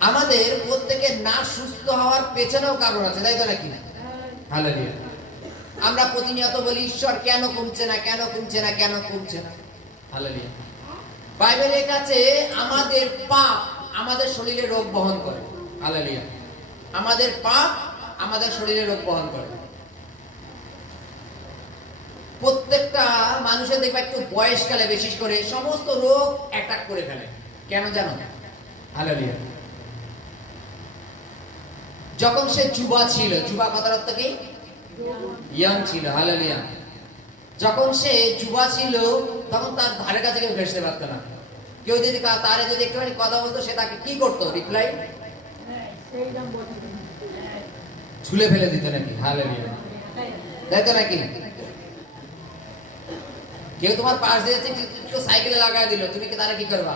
আমাদের প্রত্যেকের না সুস্থ হওয়ার পেছনেও কারণ আছে তাই তো নাকি? হালেলুয়া। আমরা প্রতিনিয়ত বলি ঈশ্বর কেন কমছে না কেন কমছে না কেন কমছে না? হালেলুয়া। বাইবেলের কাছে আমাদের পাপ আমাদের শরীরে রোগ বহন করে। হালেলুয়া। আমাদের পাপ আমাদের শরীরে রোগ বহন করে। প্রত্যেকটা মানুষের দেখবে একটু বয়সকালে বিশেষ করে সমস্ত রোগ অ্যাটাক করে ফেলে। কেন জানো? হালেলুয়া। যখন সে যুবা ছিল, যুবা কথার অর্থ কি ইয়াং ছিল, হালেলুয়া। যখন সে যুবা ছিল, তখন তার ধারে কাছে কেউ ঘেসতে পারতো না। কেউ যদি তারে যদি একটুখানি কথা বলতো, সে তাকে কি করতো? রিপ্লাই ঝুলে ফেলে দিত নাকি? হালেলুয়া। তাই তো নাকি? কেউ তোমার পাশ দিয়ে একটু সাইকেলে লাগাই দিল, তুমি কি তারা কি করবা?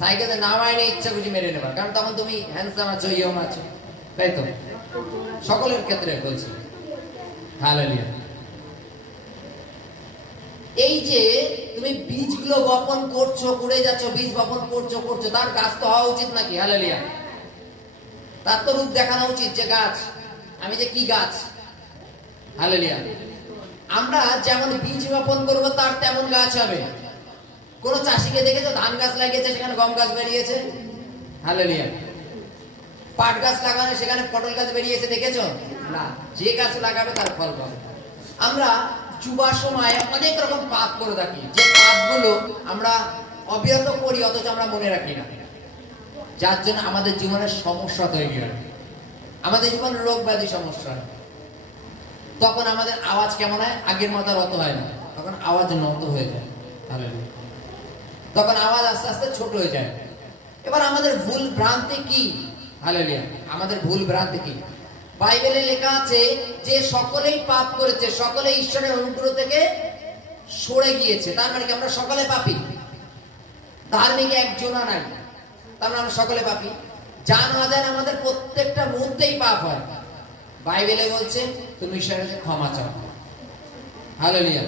সাইকেলে নামায় নিয়ে ইচ্ছা বুঝি মেরে নেবা, কারণ তখন তুমি হ্যান্ডসাম আছো ইয়ম আছো। তাই তো? সকলের ক্ষেত্রে বলছি। হালেলুয়া। এই যে তুমি বীজগুলো বপন করছ করে যাচ্ছ, বীজ বপন করছ করছ, তার গাছ তো হওয়া উচিত নাকি? হালেলুয়া। তার তো রূপ দেখানো উচিত যে গাছ। আমি যে কি গাছ? হালেলুয়া। আমরা যেমন বীজ বপন করব, তার তেমন গাছ হবে। কোন চাষিকে দেখেছ? ধান গাছ লাগিয়েছে, সেখানে গম গাছ বেরিয়েছে? হালেলুয়া। পাট গাছ লাগানো, সেখানে পটল গাছ বেরিয়েছে দেখেছ? না, যে গাছ লাগাবে তার ফল পাবে। আমরা চুবার সময় অনেক রকম পাপ করে থাকি। যে পাপগুলো আমরা অবিরত করি, অথচ আমরা মনে রাখি না। যার জন্য আমাদের জীবনের সমস্যা তৈরি হয়। আমাদের জীবন রোগ ব্যাধি সমস্যা তখন আমাদের আওয়াজ কেমন হয়? আগের মতো আর অত হয় না। তখন আওয়াজ নত হয়ে যায়। Hallelujah. তখন আওয়াজ আস্তে আস্তে ছোট হয়ে যায়। এবার আমাদের ভুল ভ্রান্তি কি? হালেলিয়া। আমাদের ভুল ভ্রান্তি কি? বাইবেলে লেখা আছে, যে সকলেই পাপ করেছে সকলে ঈশ্বরের অনুগ্রহ থেকে সরে গিয়েছে। তার মানে কি আমরা সকলে পাপি? ধার্মিক একজনা নাই। তার মানে আমরা সকলে পাপি। জান অজান আমাদের প্রত্যেকটা মুহূর্তেই পাপ হয়। বাইবেলে বলছে, তুমি ঈশ্বরের কাছে ক্ষমা চাও। হালেলুয়া।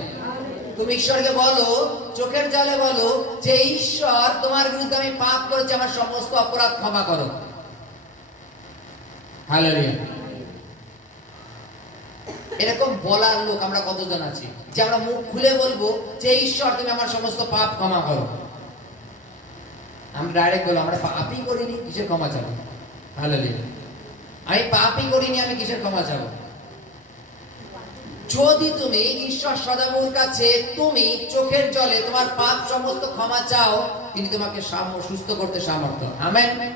তুমি ঈশ্বরকে বলো, চোখের জলে বলো, যে, ঈশ্বর, তোমার বিরুদ্ধে আমি পাপ করেছি, আমার সমস্ত অপরাধ ক্ষমা করো। এরকম বলার লোক আমরা কতজন আছি? যে আমরা মুখ খুলে বলব যে, ঈশ্বর, তুমি আমার সমস্ত পাপ ক্ষমা করো। আমরা ডাইরেক্ট বলব, আমরা পাপই করিনি, কিসের ক্ষমা চাবো? হালেলুয়া। আমি পাপই করিনি, আমি কিসের ক্ষমা চাবো? যদি তুমি ঈশ্বর সদাবুর কাছে তুমি চোখের জলে তোমার পাপ সমস্ত ক্ষমা চাও, তিনি তোমাকে সুস্থ করতে সামর্থ্য। আমেন?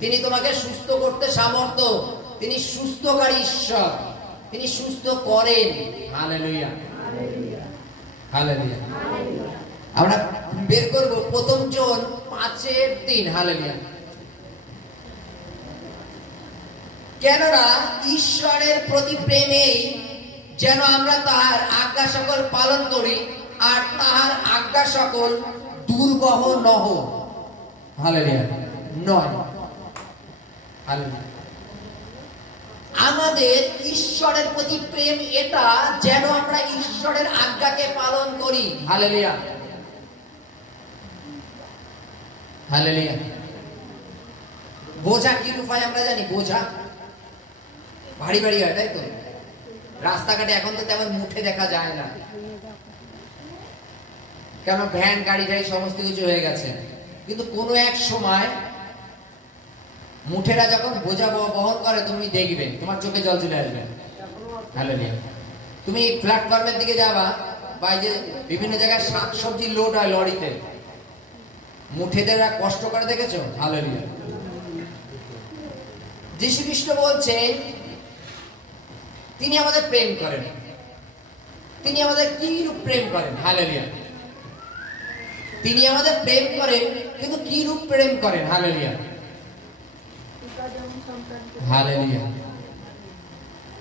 তিনি তোমাকে সুস্থ করতে সামর্থ্য। তিনি সুস্থকারী ঈশ্বর। তিনি সুস্থ করেন। হালেলুয়া। হালেলুয়া। আমরা বের করব প্রথম জন পাঁচের তিন। হালেলুয়া। কেননা ঈশ্বরের প্রতি প্রেমেই যেন আমরা তাহার আজ্ঞা সকল পালন করি আর তাহার আজ্ঞা সকল দুর্বহ নহ। হালেলুয়া। নয়। আমাদের ঈশ্বরের প্রতি প্রেম এটা যেন আমরা ঈশ্বরের আজ্ঞাকে পালন করি। হালেলুয়া। হালেলুয়া। বোঝা কি রূপ হয় আমরা জানি? বোঝা। ভারী ভারী হয়, তাই তো? রাস্তাঘাটে এখন তো তেমন মুঠে দেখা যায় না। কেন ভ্যান, গাড়ি, টাড়ি, সমস্ত কিছু হয়ে গেছে। কিন্তু কোনো এক সময় মুঠেরা যখন বোঝা বহ- বহন করে, তুমি দেখবে, তোমার চোখে জল চলে আসবে। তুমি প্ল্যাটফর্মের দিকে যাবা, বা এই যে বিভিন্ন জায়গায় শাক সবজি লোড হয় লরিতে। মুঠেদের কষ্ট করে দেখেছ? হ্যালো যীশু খ্রিস্ট বলছেন তিনি আমাদের প্রেম করেন। তিনি আমাদের কি রূপ প্রেম করেন? হালেলিয়া তিনি আমাদের প্রেম করেন, কিন্তু কি রূপ প্রেম করেন? হালেলিয়া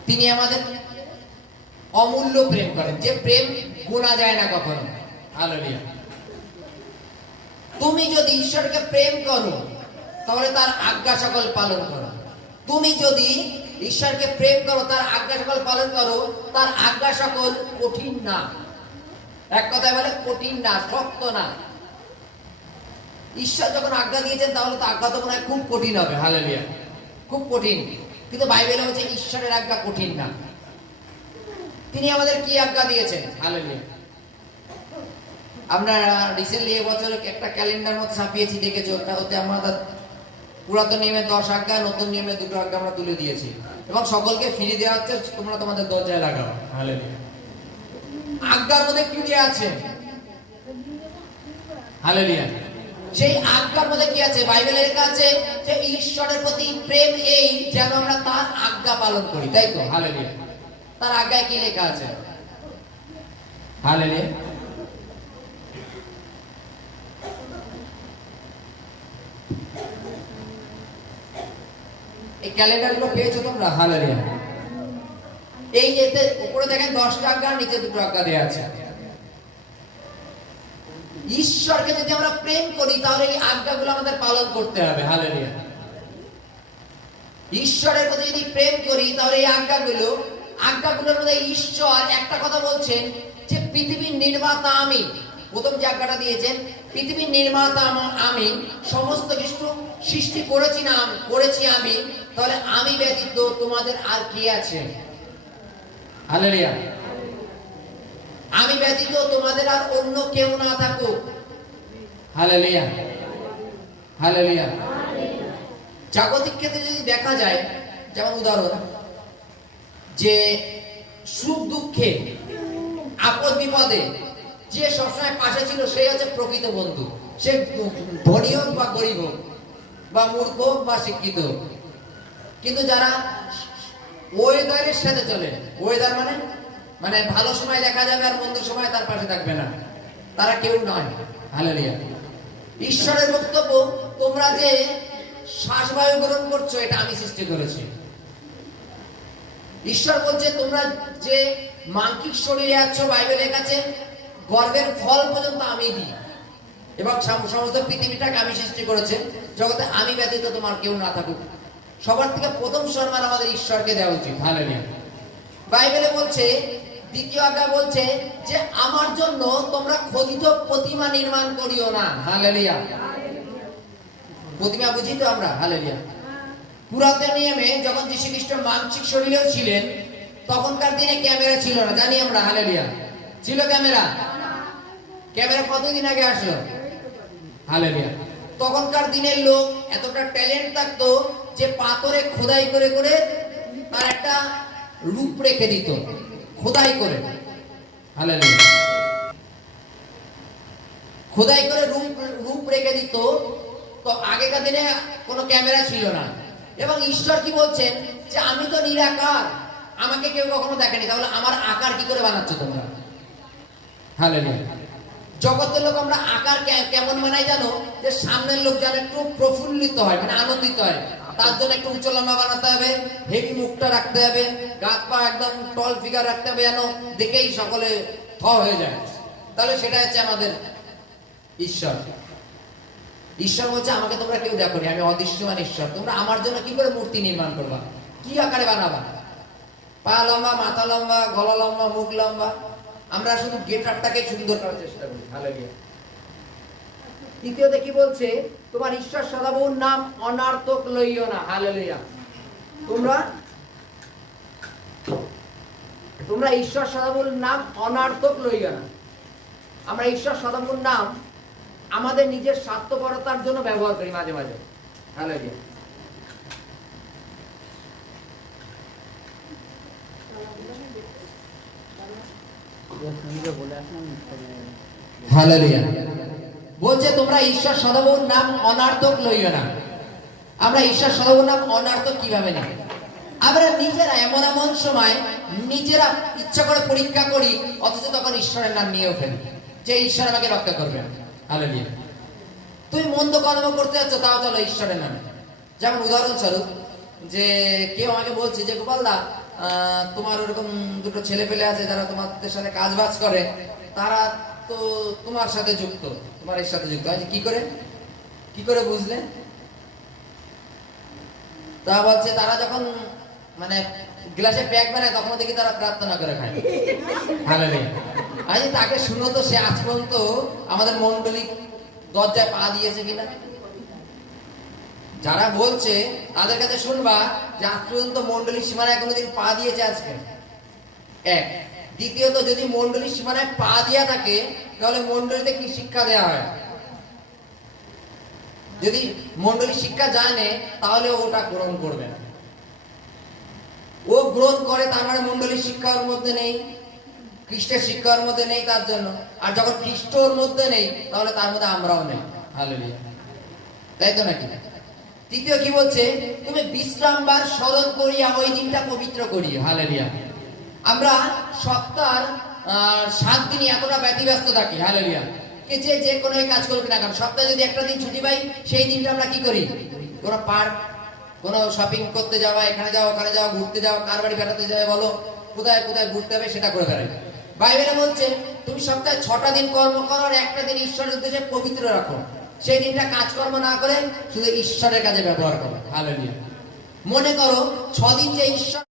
তিনি আমাদের অমূল্য প্রেম করেন। যে প্রেম গোনা যায় না কখনো। হালেলিয়া। তুমি যদি ঈশ্বরকে প্রেম করো, তাহলে তার আজ্ঞা সকল পালন করো। তুমি যদি ঈশ্বরকে প্রেম করো, তার আজ্ঞা সকল পালন করো, তার আজ্ঞা সকল কঠিন না। এক কথায় বলে কঠিন না, শক্ত না। ঈশ্বর যখন আজ্ঞা দিয়েছেন, তাহলে তো আজ্ঞা তো মনে হয় খুব কঠিন হবে। হালেলিয়া। খুব কঠিন। কিন্তু বাইবেলে হচ্ছে ঈশ্বরের আজ্ঞা কঠিন না। তিনি আমাদের কি আজ্ঞা দিয়েছেন? হালেলিয়া। আমরা রিসেন্টলি এবছর একটা ক্যালেন্ডার মতো ছাপিয়েছি, দেখেছ? ওটা ওতে আমরা পুরাতন নিয়মে দশ আজ্ঞা, নতুন নিয়মে দুটো আজ্ঞা আমরা তুলে দিয়েছি। এবং সকলকে ফিরে দেওয়া হচ্ছে, তোমরা তোমাদের দরজায় লাগাও। আজ্ঞার মধ্যে কি দেওয়া আছে? হালেলিয়া। সেই আজ্ঞার মধ্যে কি আছে? বাইবেলে লেখা আছে যে ঈশ্বরের প্রতি প্রেম এই যেন আমরা তার আজ্ঞা পালন করি। তাই তো? হালেলিয়া। তার আজ্ঞায় কি লেখা আছে? হালেলিয়া। এই ক্যালেন্ডারগুলো পেয়েছ তোমরা? হালেলিয়া। এই এতে উপরে দেখেন দশটা আজ্ঞা, নিচে দুটো আজ্ঞা দেওয়া আছে। ঈশ্বরকে যদি আমরা প্রেম করি, তাহলে এই আজ্ঞাগুলো আমাদের পালন করতে হবে। হালেলিয়া ঈশ্বরের প্রতি যদি প্রেম করি, তাহলে এই আজ্ঞাগুলো, আজ্ঞাগুলোর মধ্যে ঈশ্বর একটা কথা বলছেন যে, পৃথিবীর নির্মাতা আমি। প্রথম যে আজ্ঞাটা দিয়েছেন, পৃথিবীর নির্মাতা আমি সমস্ত কিছু সৃষ্টি করেছি না, করেছি আমি, তাহলে আমি ব্যতীত তোমাদের আর কে আছে? হালেলিয়া আমি ব্যতীত তোমাদের আর অন্য কেউ না থাকুক। হালেলিয়া। হালেলিয়া। জাগতিক ক্ষেত্রে যদি দেখা যায়, যেমন উদাহরণ, যে সুখ দুঃখে, আপদ বিপদে, যে সবসময় পাশে ছিল সেই হচ্ছে প্রকৃত বন্ধু। সে ধনী হোক বা গরিব হোক, বা মূর্খ হোক বা শিক্ষিত হোক। কিন্তু যারা ওয়েদারের সাথে চলে ওয়েদার মানে মানে ভালো সময় দেখা যাবে আর মন্দ সময় তার পাশে থাকবে না। তারা কেউ নয়। হালেলিয়া। ঈশ্বরের বক্তব্য, তোমরা যে শ্বাসবায়ু গ্রহণ করছ, এটা আমি সৃষ্টি করেছি। ঈশ্বর বলছে, তোমরা যে মানসিক শরীরে আছো, বাইবেলে লেখা আছে গর্বের ফল পর্যন্ত আমি দিই। এবং সমস্ত পৃথিবীটাকে আমি সৃষ্টি করেছে, জগতে আমি ব্যতীত তোমার কেউ না থাকুক। সবার থেকে প্রথম সম্মান আমাদের ঈশ্বরকে দেওয়া উচিত। ভালো হালেলিয়া। বাইবেলে বলছে, দ্বিতীয় আজ্ঞা বলছে যে আমার জন্য তোমরা খোদিত প্রতিমা নির্মাণ করিও না। হালেলিয়া। প্রতিমা বুঝি তো আমরা? হালেলিয়া। পুরাতন নিয়মে যখন যীশু খ্রিস্ট মানসিক শরীরেও ছিলেন, তখনকার দিনে ক্যামেরা ছিল না। জানি আমরা? হালেলিয়া। ছিল ক্যামেরা? ক্যামেরা কতদিন আগে আসলো? হালেলিয়া। তখনকার দিনের লোক এতটা ট্যালেন্ট থাকতো যে পাথরে খোদাই করে করে তার একটা রূপ রেখে দিত। খোদাই করে। খোদাই করে রূপ রেখে দিত। তো আগেকার দিনে কোনো ক্যামেরা ছিল না। এবং ঈশ্বর কি বলছেন? যে আমি তো নিরাকার। আমাকে কেউ কখনো দেখেনি। তাহলে আমার আকার কি করে বানাচ্ছ তোমরা? জগতের লোক আমরা আকার কেমন বানাই জানো? যে সামনের লোক যেন একটু প্রফুল্লিত হয় মানে আনন্দিত হয়। তার জন্য একটু উঁচু লম্বা বানাতে হবে হেভি মুখটা রাখতে হবে, গাত পা একদম টল ফিগার রাখতে হবে যেন দেখেই সকলে থ হয়ে যায়। তাহলে সেটা হচ্ছে আমাদের ঈশ্বর। ঈশ্বর বলছে, আমাকে তোমরা কেউ দেখো আমি অদৃশ্যমান ঈশ্বর। তোমরা আমার জন্য কি করে মূর্তি নির্মাণ করবা? কি আকারে বানাবা? পা লম্বা, মাথা লম্বা, গলা লম্বা, মুখ লম্বা। আমরা শুধু গেটারটাকে সুন্দর করার চেষ্টা করি হালেলুয়া তৃতীয়তে কি বলছে? তোমার ঈশ্বর সদাবহুর নাম অনার্থক লইও না। হালেলুয়া। তোমরা? তোমরা ঈশ্বর সদাবহুর নাম অনার্থক লইও না। আমরা ঈশ্বর সদাবহুর নাম আমাদের নিজের স্বার্থপরতার জন্য ব্যবহার করি মাঝে মাঝে। হালেলুয়া। হালেলুয়া। বলছে, তোমরা ঈশ্বর সদাবহুর নাম অনার্থক লইও না। আমরা ঈশ্বর সদাবহুর নাম অনার্থক কীভাবে নিই আমরা নিজেরা এমন এমন সময় নিজেরা ইচ্ছা করে পরীক্ষা করি, অথচ তখন ঈশ্বরের নাম নিয়েও ফেলি, যে ঈশ্বর আমাকে রক্ষা করবে হালেলুয়া তুমি মন্দ কর্ম করতে যাচ্ছ, তাও চলো ঈশ্বরের নামে। যেমন উদাহরণস্বরূপ, যে কেউ আমাকে বলছে যে গোপালদা তোমার ওরকম দুটো ছেলে পেলে আছে যারা তোমাদের সাথে কাজ বাজ করে, তারা তো তোমার সাথে যুক্ত, তোমার এর সাথে যুক্ত। আছে কি করে? কি করে বুঝলে? তা বলছে, তারা যখন মানে গ্লাসে প্যাক বানায়, তখন দেখি তারা প্রার্থনা করে খায়। হালেলুয়া আজ তাকে শুনো তো, সে আজ পর্যন্ত আমাদের মন্ডলী দরজায় পা দিয়েছে কিনা? যারা বলছে, তাদের কাছে শুনবা যে আজ পর্যন্ত মন্ডলীর সীমানায় কোনোদিন পা দিয়েছে আজকে। এক। দ্বিতীয়ত যদি মন্ডলীর সীমানায় পা দিয়া থাকে, তাহলে মন্ডলীতে কি শিক্ষা দেওয়া হয়? যদি মন্ডলী শিক্ষা জানে, তাহলে ওটা গ্রহণ করবে না। ও গ্রহণ করে, তার মানে মন্ডলীর শিক্ষার মধ্যে নেই, খ্রিস্টের শিক্ষার মধ্যে নেই তার জন্য। আর যখন খ্রিস্টর মধ্যে নেই, তাহলে তার মধ্যে আমরাও নেই। হালেলুয়া। তাই তো নাকি? তৃতীয় কি বলছে? তুমি বিশ্রামবার স্মরণ করিয়া ওই দিনটা পবিত্র করিও। হালেলুয়া। আমরা সপ্তাহ সাত দিনই এতটা ব্যতিব্যস্ত থাকি। হালেলুয়া। কে যে যে কোনো কাজ করুক না কেন, সপ্তাহে যদি একটা দিন ছুটি পাই, সেই দিনটা আমরা কি করি? কোনো পার্ক, কোনো শপিং করতে যাওয়া, এখানে যাওয়া, ওখানে যাওয়া, ঘুরতে যাওয়া, কার বাড়ি বেড়াতে যাওয়া বলো, কোথায় কোথায় ঘুরতে হবে সেটা করে বেড়াই। বাইবেলে বলছে, তুমি সপ্তাহে ছটা দিন কর্ম করো আর একটা দিন ঈশ্বরের উদ্দেশ্যে পবিত্র রাখো। সেই দিনটা কাজকর্ম না করে শুধু ঈশ্বরের কাজে ব্যবহার করো। হালেলুয়া। মনে করো, ছদিন যে ঈশ্বর